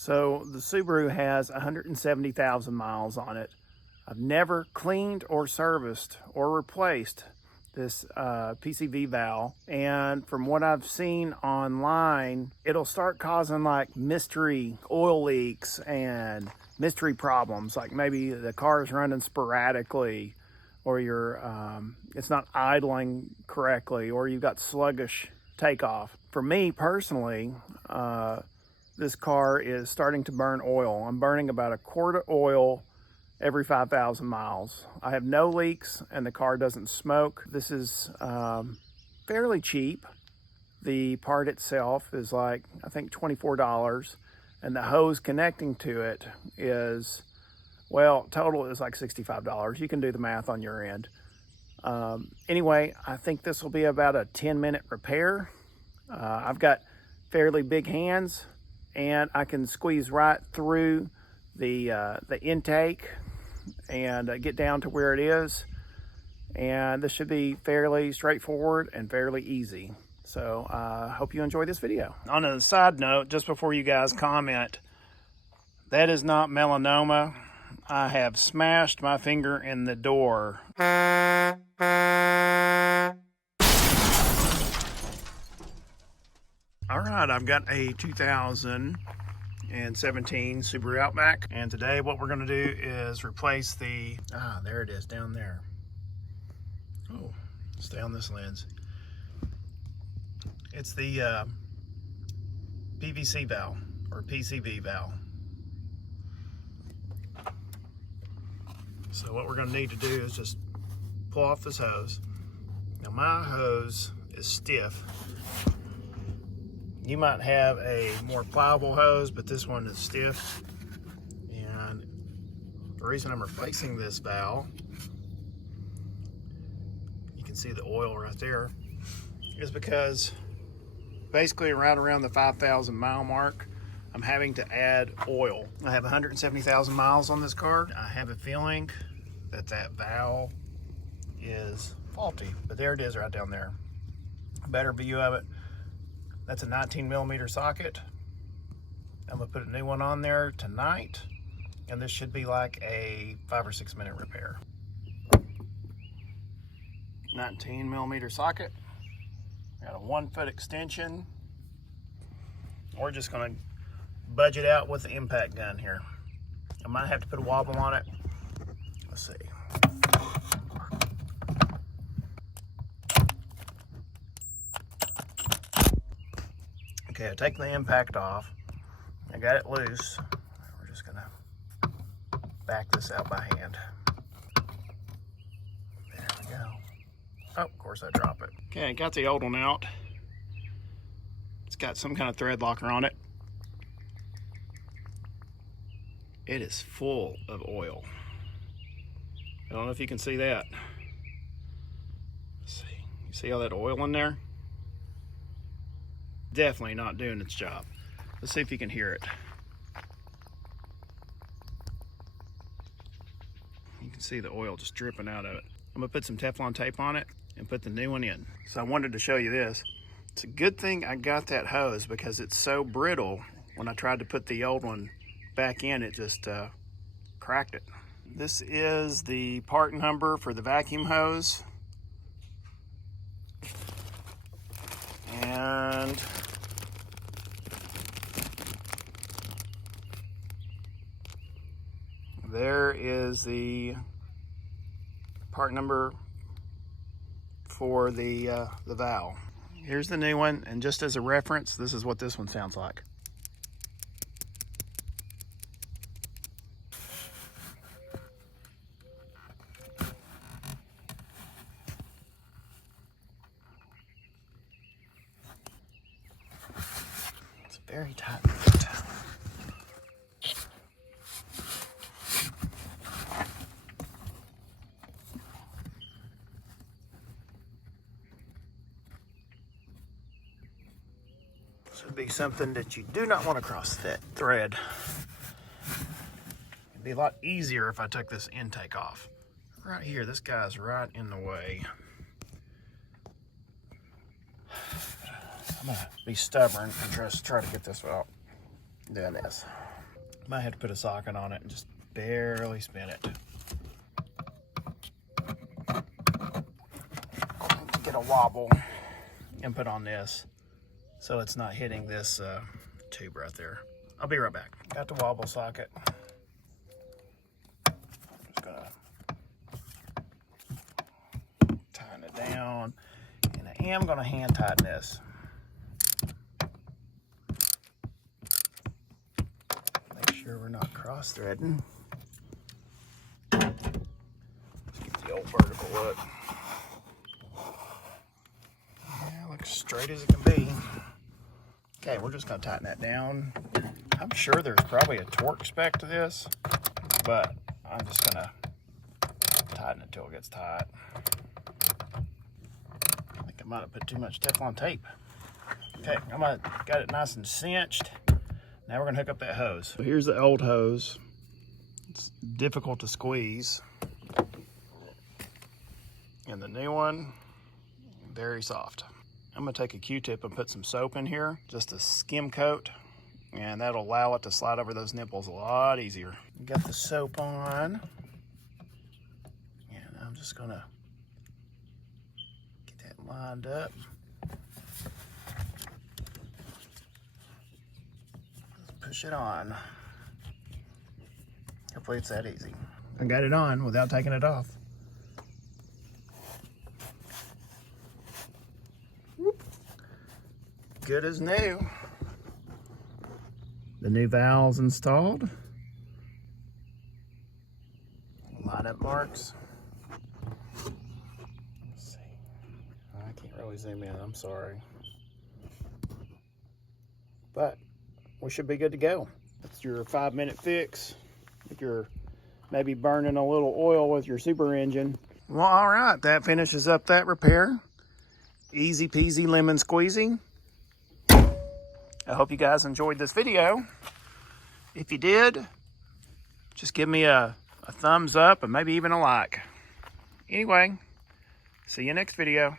So the Subaru has 170,000 miles on it. I've never cleaned or serviced or replaced this PCV valve, and from what I've seen online, it'll start causing like mystery oil leaks and mystery problems, like maybe the car is running sporadically, or it's not idling correctly, or you've got sluggish takeoff. For me personally, this car is starting to burn oil. I'm burning about a quart of oil every 5,000 miles. I have no leaks and the car doesn't smoke. This is fairly cheap. The part itself is like, I think $24, and the hose connecting to it is, well, total is like $65. You can do the math on your end. Anyway, I think this will be about a 10-minute repair. I've got fairly big hands, and I can squeeze right through the intake and get down to where it is. And this should be fairly straightforward and fairly easy. So I hope you enjoy this video. On a side note, just before you guys comment, that is not melanoma. I have smashed my finger in the door. All right, I've got a 2017 Subaru Outback, and today what we're going to do is replace the, there it is down there. Oh, stay on this lens. It's the PVC valve, or PCV valve. So what we're going to need to do is just pull off this hose. Now my hose is stiff. You might have a more pliable hose, but this one is stiff. And the reason I'm replacing this valve, you can see the oil right there, is because basically right around the 5,000 mile mark, I'm having to add oil. I have 170,000 miles on this car. I have a feeling that that valve is faulty, but there it is right down there. A better view of it. That's a 19mm socket. I'm gonna put a new one on there tonight, and this should be like a 5 or 6 minute repair. 19mm socket. Got a 1-foot extension. We're just gonna budget out with the impact gun here. I might have to put a wobble on it. Let's see. Okay, I take the impact off. I got it loose. We're just gonna back this out by hand. There we go. Oh, of course I drop it. Okay, I got the old one out. It's got some kind of thread locker on it. It is full of oil. I don't know if you can see that. Let's see. You see all that oil in there? Definitely not doing its job. Let's see if you can hear it. You can see the oil just dripping out of it. I'm gonna put some Teflon tape on it and put the new one in. So I wanted to show you this. It's a good thing I got that hose because it's so brittle. When I tried to put the old one back in, it just cracked it. This is the part number for the vacuum hose. And there is the part number for the valve. Here's the new one, and just as a reference, this is what this one sounds like. It's very tight. This would be something that you do not want to cross that thread. It'd be a lot easier if I took this intake off. Right here, this guy's right in the way. I'm gonna be stubborn and just try to get this out. Doing this. Might have to put a socket on it and just barely spin it. Get a wobble input on this so it's not hitting this tube right there. I'll be right back. Got the wobble socket. I'm just gonna tighten it down, and I am gonna hand tighten this. Make sure we're not cross threading. Let's get the old vertical look. Yeah, looks straight as it can be. Okay, we're just gonna tighten that down. I'm sure there's probably a torque spec to this, but I'm just gonna tighten it until it gets tight. I think I might have put too much Teflon tape. Okay, got it nice and cinched. Now we're gonna hook up that hose. So here's the old hose. It's difficult to squeeze. And the new one, very soft. I'm gonna take a Q-tip and put some soap in here, just a skim coat, and that'll allow it to slide over those nipples a lot easier. Got the soap on, and I'm just gonna get that lined up. Push it on. Hopefully it's that easy. I got it on without taking it off. Whoop. Good as new. The new valves installed. Lineup marks. Let's see. I can't really zoom in, I'm sorry. But we should be good to go. That's your 5-minute fix. If you're maybe burning a little oil with your super engine. Well, all right, that finishes up that repair. Easy peasy lemon squeezy. I hope you guys enjoyed this video. If you did, just give me a thumbs up and maybe even a like. Anyway, see you next video.